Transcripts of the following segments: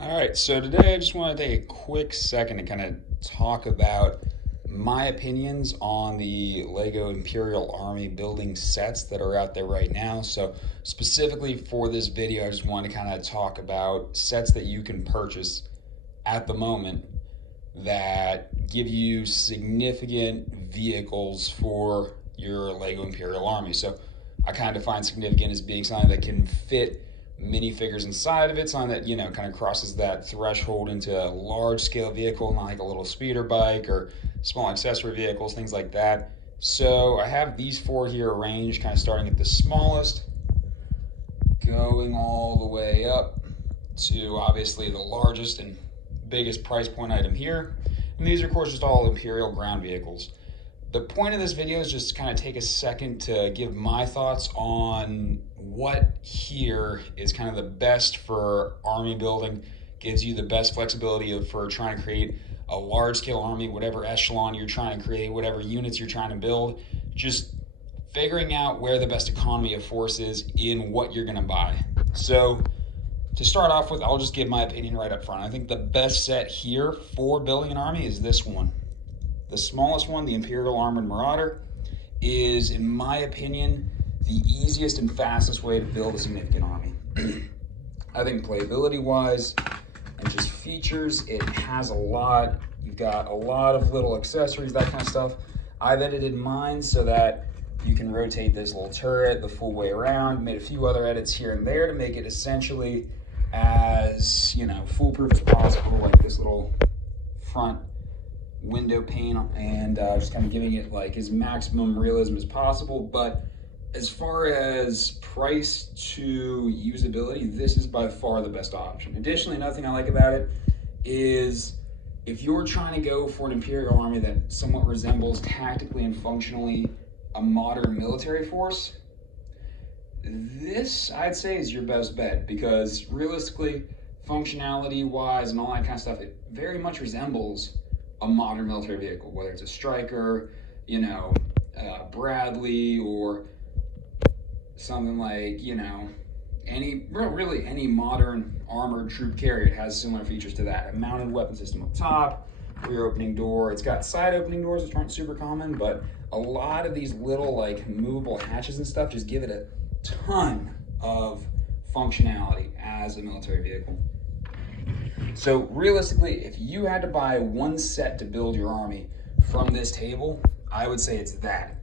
All right, so today I just want to take a quick second to kind of talk about my opinions on the Lego Imperial Army building sets that are out there right now. So, specifically for this video, I just want to kind of talk about sets that you can purchase at the moment that give you significant vehicles for your Lego Imperial Army. So, I kind of define significant as being something that can fit minifigures inside of it, something that kind of crosses that threshold into a large scale vehicle, not like a little speeder bike or small accessory vehicles, things like that. So I have these four here arranged, kind of starting at the smallest, going all the way up to obviously the largest and biggest price point item here. And these are of course just all Imperial ground vehicles. The point of this video is just to kind of take a second to give my thoughts on what here is kind of the best for army building, gives you the best flexibility for trying to create a large scale army, whatever echelon you're trying to create, whatever units you're trying to build, just figuring out where the best economy of force is in what you're going to buy. So to start off with, I'll just give my opinion right up front. I think the best set here for building an army is this one. The smallest one, the Imperial Armored Marauder, is, in my opinion, the easiest and fastest way to build a significant army. I think playability-wise and just features, it has a lot. You've got a lot of little accessories, that kind of stuff. I've edited mine so that you can rotate this little turret the full way around. Made a few other edits here and there to make it essentially as, foolproof as possible, like this little front window pane and just kind of giving it like as maximum realism as possible. But as far as price to usability, this is by far the best option. Additionally, another thing I like about it is if you're trying to go for an Imperial Army that somewhat resembles tactically and functionally a modern military force, this I'd say is your best bet, because realistically, functionality wise and all that kind of stuff, it very much resembles a modern military vehicle, whether it's a Stryker, Bradley, or something like, any modern armored troop carrier. It has similar features to that. A mounted weapon system up top, rear opening door. It's got side opening doors, which aren't super common, but a lot of these little like movable hatches and stuff just give it a ton of functionality as a military vehicle. So realistically, if you had to buy one set to build your army from this table, I would say it's that.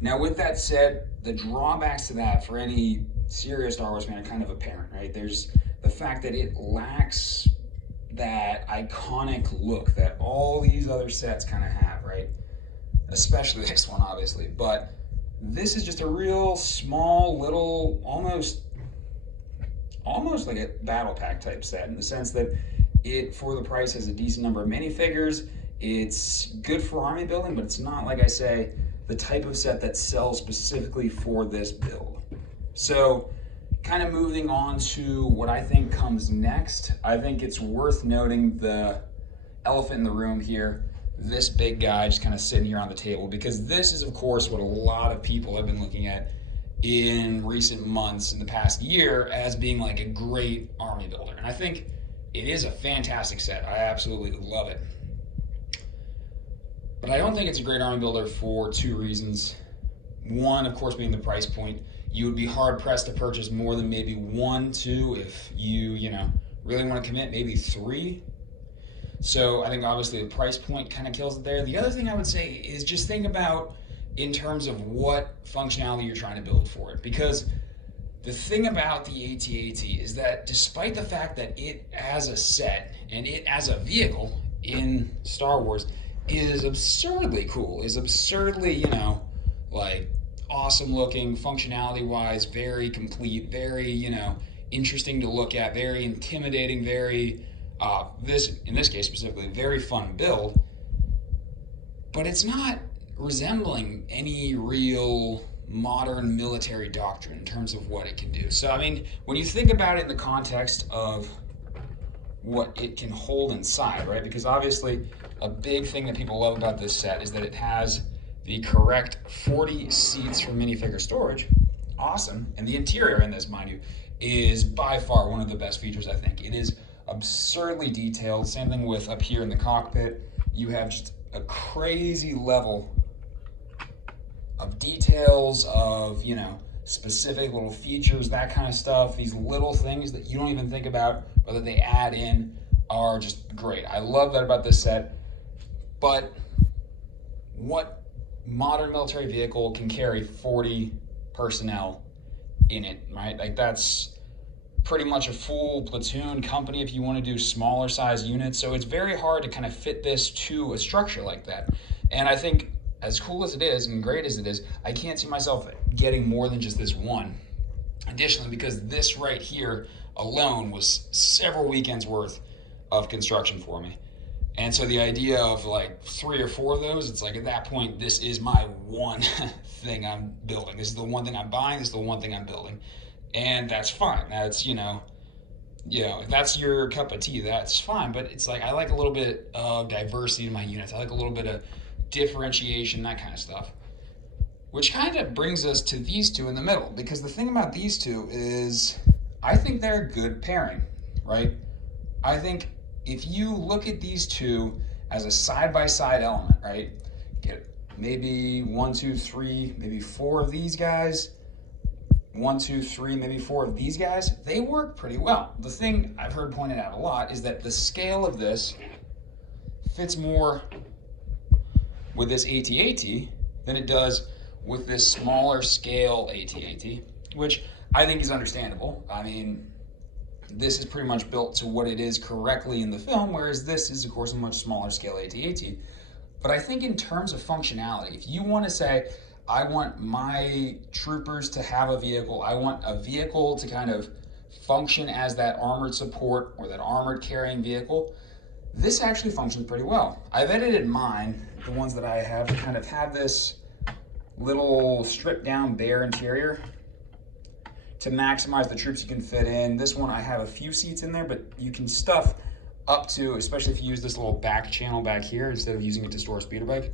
Now with that said, the drawbacks to that for any serious Star Wars fan are kind of apparent, right? There's the fact that it lacks that iconic look that all these other sets kind of have, right? Especially this one, obviously. But this is just a real small little, almost like a battle pack type set, in the sense that it, for the price, has a decent number of minifigures. It's good for army building, but it's not, like I say, the type of set that sells specifically for this build. So kind of moving on to what I think comes next, I think it's worth noting the elephant in the room here, this big guy just kind of sitting here on the table, because this is of course what a lot of people have been looking at in recent months, in the past year, as being like a great army builder. And I think it is a fantastic set. I absolutely love it. But I don't think it's a great army builder for two reasons. One, of course, being the price point. You would be hard pressed to purchase more than maybe one, two, if you really want to commit, maybe three. So I think obviously the price point kind of kills it there. The other thing I would say is just think about in terms of what functionality you're trying to build for it. Because the thing about the AT-AT is that despite the fact that it as a set and it as a vehicle in Star Wars is absurdly cool, is absurdly, like awesome looking, functionality wise, very complete, very, interesting to look at, very intimidating, very, in this case specifically, very fun build, but it's not resembling any real modern military doctrine in terms of what it can do. So, I mean, when you think about it in the context of what it can hold inside, right? Because obviously a big thing that people love about this set is that it has the correct 40 seats for minifigure storage. Awesome. And the interior in this, mind you, is by far one of the best features, I think. It is absurdly detailed. Same thing with up here in the cockpit. You have just a crazy level of details, of, you know, specific little features, that kind of stuff. These little things that you don't even think about, but that they add in, are just great. I love that about this set. But what modern military vehicle can carry 40 personnel in it, right? Like, that's pretty much a full platoon company if you want to do smaller size units. So it's very hard to kind of fit this to a structure like that. And I think, as cool as it is and great as it is, I can't see myself getting more than just this one. Additionally, because this right here alone was several weekends worth of construction for me. And so the idea of like 3 or 4 of those, it's like at that point, this is my one thing I'm building. This is the one thing I'm buying. This is the one thing I'm building. And that's fine. That's, if that's your cup of tea, that's fine. But it's like, I like a little bit of diversity in my units. I like a little bit of differentiation, that kind of stuff. Which kind of brings us to these two in the middle. Because the thing about these two is, I think they're a good pairing, right? I think if you look at these two as a side-by-side element, right? Get maybe 1, 2, 3, maybe 4 of these guys. 1, 2, 3, maybe 4 of these guys. They work pretty well. The thing I've heard pointed out a lot is that the scale of this fits more with this AT-AT than it does with this smaller scale AT-AT, which I think is understandable. I mean, this is pretty much built to what it is correctly in the film, whereas this is, of course, a much smaller scale AT-AT. But I think in terms of functionality, if you want to say, I want my troopers to have a vehicle, I want a vehicle to kind of function as that armored support or that armored carrying vehicle, this actually functions pretty well. I've edited mine, the ones that I have, to kind of have this little stripped down bare interior to maximize the troops you can fit in. This one, I have a few seats in there, but you can stuff up to, especially if you use this little back channel back here instead of using it to store a speeder bike,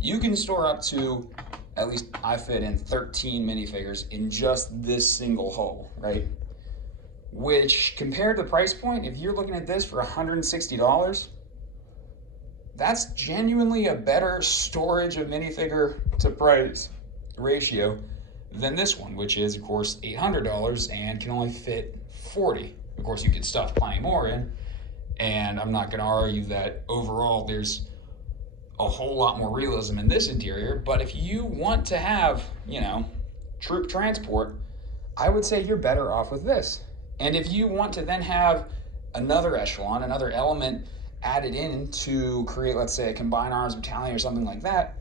you can store up to, at least I fit in 13 minifigures in just this single hole, right? Which, compared to the price point, if you're looking at this for $160, that's genuinely a better storage of minifigure to price ratio than this one, which is, of course, $800 and can only fit 40. Of course, you could stuff plenty more in, and I'm not going to argue that overall there's a whole lot more realism in this interior, but if you want to have, troop transport, I would say you're better off with this. And if you want to then have another echelon, another element added in to create, let's say, a combined arms battalion or something like that,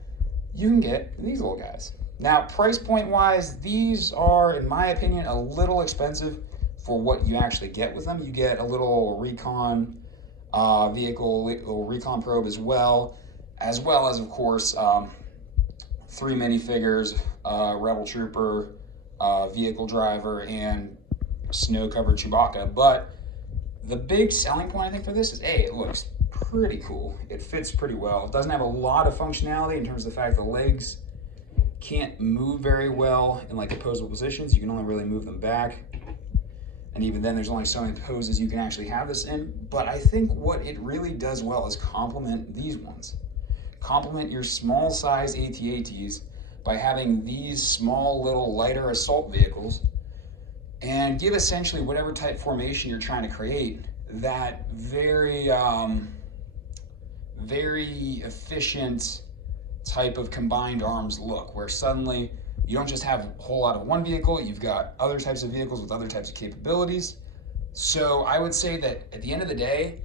you can get these little guys. Now, price point wise, these are, in my opinion, a little expensive for what you actually get with them. You get a little recon vehicle, little recon probe as well as, of course, 3 minifigures, rebel trooper, vehicle driver, and snow-covered Chewbacca. But the big selling point, I think, for this is, A, it looks pretty cool. It fits pretty well. It doesn't have a lot of functionality in terms of the fact the legs can't move very well in like opposable positions. You can only really move them back. And even then, there's only so many poses you can actually have this in. But I think what it really does well is complement these ones. Complement your small size AT-ATs by having these small little lighter assault vehicles and give essentially whatever type formation you're trying to create that very, very efficient type of combined arms look, where suddenly you don't just have a whole lot of one vehicle, you've got other types of vehicles with other types of capabilities. So I would say that at the end of the day,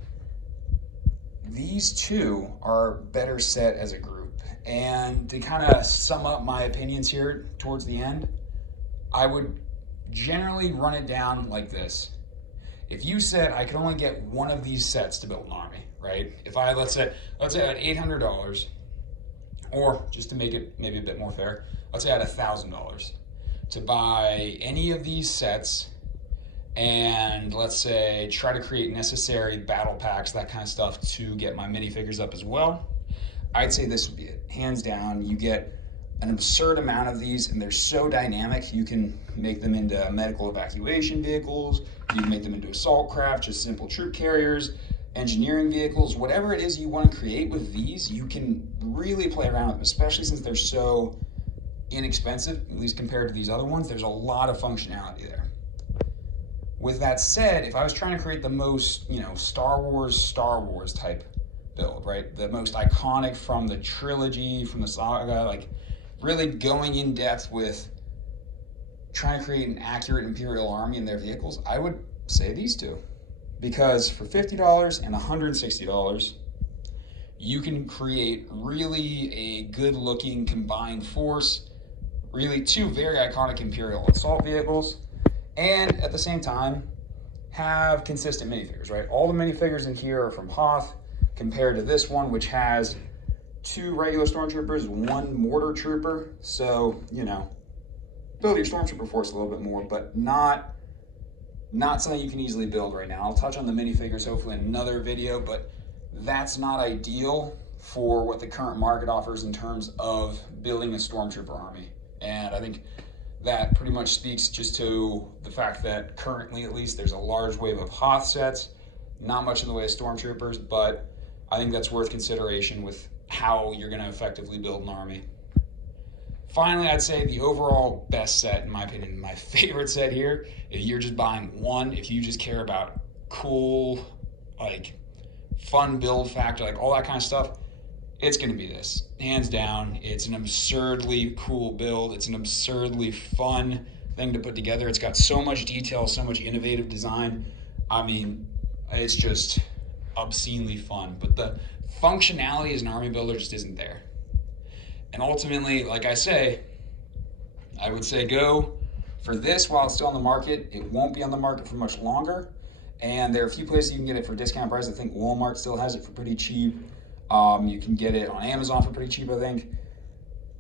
these two are better set as a group. And to kind of sum up my opinions here towards the end, I would generally run it down like this. If you said I could only get one of these sets to build an army, right? If I, let's say I had $800, or just to make it maybe a bit more fair, let's say I had $1,000 to buy any of these sets and, let's say, try to create necessary battle packs, that kind of stuff, to get my minifigures up as well, I'd say this would be it. Hands down, you get an absurd amount of these, and they're so dynamic. You can make them into medical evacuation vehicles, you can make them into assault craft, just simple troop carriers, engineering vehicles, whatever it is you want to create with these, you can really play around with them, especially since they're so inexpensive, at least compared to these other ones. There's a lot of functionality there. With that said, if I was trying to create the most, Star Wars type build, right? The most iconic from the trilogy, from the saga, like really going in depth with trying to create an accurate Imperial Army and their vehicles, I would say these two. Because for $50 and $160, you can create really a good looking combined force, really two very iconic Imperial assault vehicles, and at the same time have consistent minifigures, right? All the minifigures in here are from Hoth compared to this one, which has 2 regular stormtroopers, 1 mortar trooper. So, build your stormtrooper force a little bit more, but not something you can easily build right now. I'll touch on the minifigures hopefully in another video, but that's not ideal for what the current market offers in terms of building a stormtrooper army. And I think that pretty much speaks just to the fact that currently, at least, there's a large wave of Hoth sets, not much in the way of stormtroopers, but I think that's worth consideration with how you're going to effectively build an army. Finally, I'd say the overall best set, in my opinion, my favorite set here, if you're just buying one, if you just care about cool, fun build factor, all that kind of stuff, it's going to be this. Hands down, it's an absurdly cool build. It's an absurdly fun thing to put together. It's got so much detail, so much innovative design. I mean, it's just obscenely fun. But the functionality as an army builder just isn't there. And ultimately, like I say, I would say go for this while it's still on the market. It won't be on the market for much longer. And there are a few places you can get it for discount price. I think Walmart still has it for pretty cheap. You can get it on Amazon for pretty cheap, I think.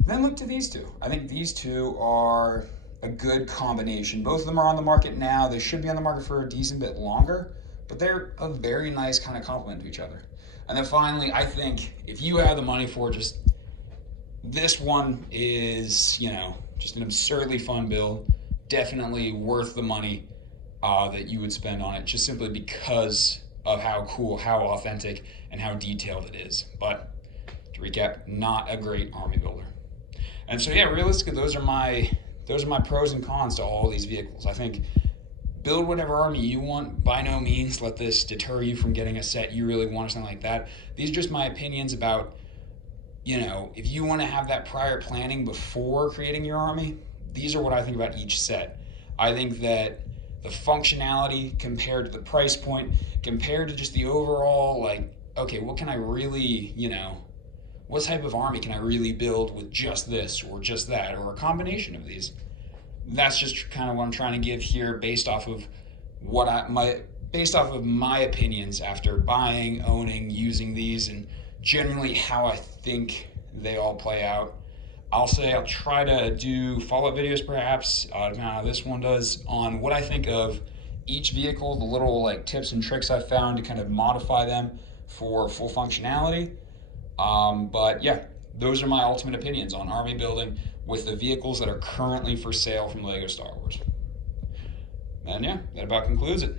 Then look to these two. I think these two are a good combination. Both of them are on the market now. They should be on the market for a decent bit longer, but they're a very nice kind of complement to each other. And then finally, I think if you have the money for just this one is, just an absurdly fun build, definitely worth the money that you would spend on it, just simply because of how cool, how authentic, and how detailed it is. But to recap, not a great army builder. And so, yeah, realistically, those are my pros and cons to all these vehicles. I think build whatever army you want. By no means let this deter you from getting a set you really want or something like that. These are just my opinions about, if you want to have that prior planning before creating your army, these are what I think about each set. I think that the functionality compared to the price point, compared to just the overall, okay, what can I really, what type of army can I really build with just this or just that or a combination of these? That's just kind of what I'm trying to give here based off of my opinions after buying, owning, using these, and generally how I think they all play out. I'll try to do follow-up videos perhaps, depending on how this one does, on what I think of each vehicle, the little tips and tricks I've found to kind of modify them for full functionality. But yeah, those are my ultimate opinions on army building with the vehicles that are currently for sale from Lego Star Wars. And yeah, that about concludes it.